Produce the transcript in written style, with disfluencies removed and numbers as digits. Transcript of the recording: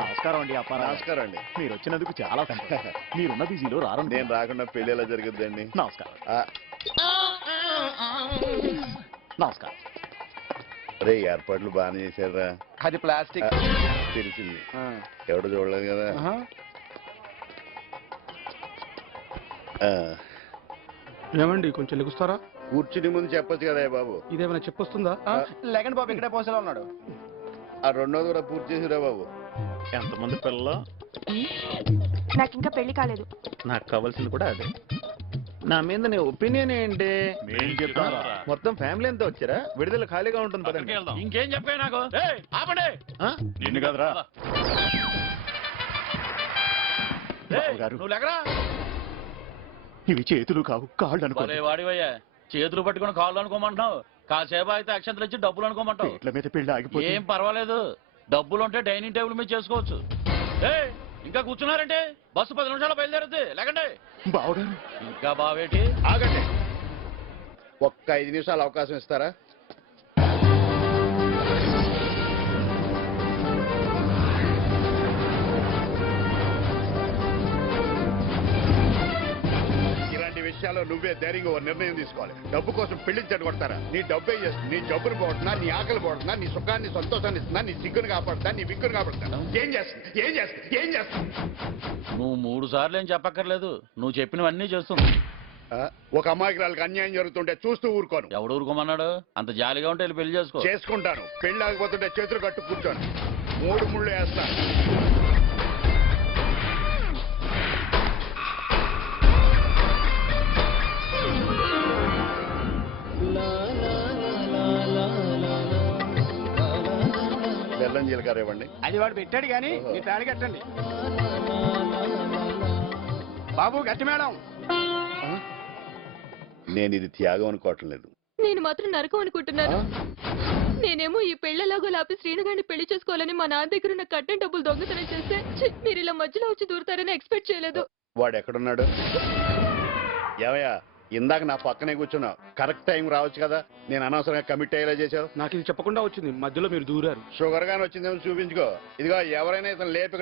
నమస్కారం అండి అప్పారావు. నమస్కారం అండి. మీరు వచ్చినందుకు చాలా సంతోషం. మీరున్న బిజీలో రారండి. నేను రాకుండా పెళ్లి ఎలా జరుగుద్దండి? నమస్కారం. నమస్కారం. రే ఏర్పాట్లు బాగానే చేశారా? అది ప్లాస్టిక్ తెలిసింది. ఎవడు చూడలేదు కదా. ఏమండి కొంచెం లెగుస్తారా? కూర్చుని ముందు చెప్పొచ్చు కదా బాబు. ఇదేమైనా చెప్పొస్తుందా? లేకండి బాబు ఇక్కడే పోసేలా ఉన్నాడు. ఆ రెండోది కూడా పూర్తి చేసిరా బాబు. ఎంతమంది పిల్లలు? నాకు ఇంకా పెళ్లి కాలేదు. నాకు కావాల్సింది కూడా అదే. నా మీద నీ ఒపీనియన్ ఏంటి? మొత్తం ఫ్యామిలీ అంతా వచ్చారా? విడుదల ఖాళీగా ఉంటుంది పదండి. ఇంకేం చెప్పా నాకు? ఆపండి. నిన్ను కదరా నువ్వు లేకరా. ఇవి చేతులు కావు కాళ్ళు అనుకో. వాడివయ్యా, చేతులు పట్టుకుని కాళ్ళు అనుకోమంటున్నావు. కాసేపు అయితే అక్షంతలు ఇచ్చి డబ్బులు అనుకోమంటావు. ఇట్ల మీద పెళ్లి ఆగిపోయి ఏం పర్వాలేదు, డబ్బులుంటే డైనింగ్ టేబుల్ మీద చేసుకోవచ్చు. ఇంకా కూర్చున్నారంటే బస్సు 10 నిమిషాలు బయలుదేరుద్ది. లేకండి. బావగారు. ఇంకా బావేటి? ఆగండి, ఒక్క 5 నిమిషాలు అవకాశం ఇస్తారా? విషయాల్లో నువ్వే ధైర్యంగా ఒక నిర్ణయం తీసుకోవాలి. డబ్బు కోసం పెళ్లి చెడగొడతారా? నీ డబ్బే చేస్తుంది. నీ జబ్బును పోతున్నా, నీ ఆకలి పోతున్నా, నీ సుఖాన్ని సంతోషాన్ని ఇస్తున్నా, నీ సిగ్గును కాపాడుతా, నీ విగ్గును కాపాడుతా. ఏం చేస్తుంది? ఏం చేస్తుంది? ఏం చేస్తుంది? నువ్వు 3 సార్లు ఏం చెప్పక్కర్లేదు, నువ్వు చెప్పినవన్నీ చేస్తుంది. ఒక అమాయకురాలకు అన్యాయం జరుగుతుంటే చూస్తూ ఊరుకోను. ఎవడు ఊరుకోమన్నాడు? అంత జాలిగా ఉంటే పెళ్లి చేసుకుంటాను. పెళ్లి ఆగిపోతుంటే చేతులు కట్టు కూర్చోను. 3 ముళ్ళు వేస్తాను. బెల్లం జీలకర్ర ఇవ్వండి. అది వాడు పెట్టాడు కానీ మీ తాళి కట్టండి బాబు. గట్టి మేడం. నేను ఇది త్యాగం అనుకోవట్లేదు. నేను మాత్రం నరకం అనుకుంటున్నాను. నేనేమో ఈ పెళ్లిలాగో లాపి శ్రీనుగారిని పెళ్లి చేసుకోవాలని మా నాన్న దగ్గర ఉన్న కట్టిన డబ్బులు దొంగతనం చేస్తే మీరు ఇలా మధ్యలో వచ్చి దూరుతారని ఎక్స్పెక్ట్ చేయలేదు. వాడు ఎక్కడున్నాడు? ఏమయ్యా, ఇందాక నా పక్కనే కూర్చున్నావు. కరెక్ట్ టైం రావచ్చు కదా. నేను అనవసరంగా కమిట్ అయ్యేలా చేశావు. నాకు ఇది చెప్పకుండా వచ్చింది, మధ్యలో మీరు దూరారు. షుగర్ గాని వచ్చిందేమో చూపించుకో. ఇదిగో ఎవరైనా ఇతను లేపి